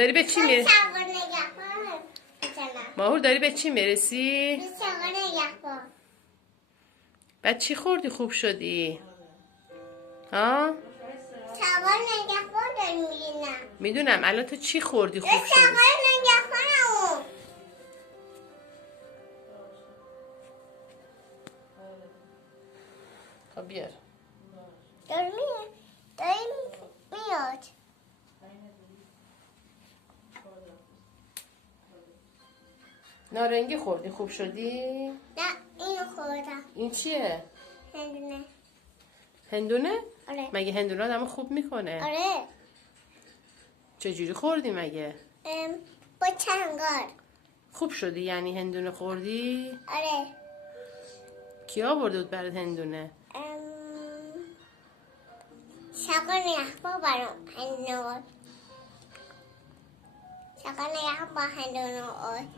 داری به چی میرسی؟ شلوار نگهبان بزنم. ماهور داری به چی میرسی؟ به شلوار نگهبان. بعد چی خوردی خوب شدی؟ ها؟ شلوار نگهبان داری میگی نه. میدونم الان تو چی خوردی به خوب شدی؟ شلوار نگهبانمون. خب بیار. داری میاد. نارنگی خوردی خوب شدی؟ نه اینو خوردم. این چیه؟ هندونه. هندونه؟ آره. مگه هندونه آدمو خوب میکنه؟ آره. چجوری خوردی مگه؟ با چنگال. خوب شدی یعنی هندونه خوردی؟ آره. کی آورده بود برات هندونه؟ شلوار نگهبان برام هندونه. شلوار نگهبان با هندونه.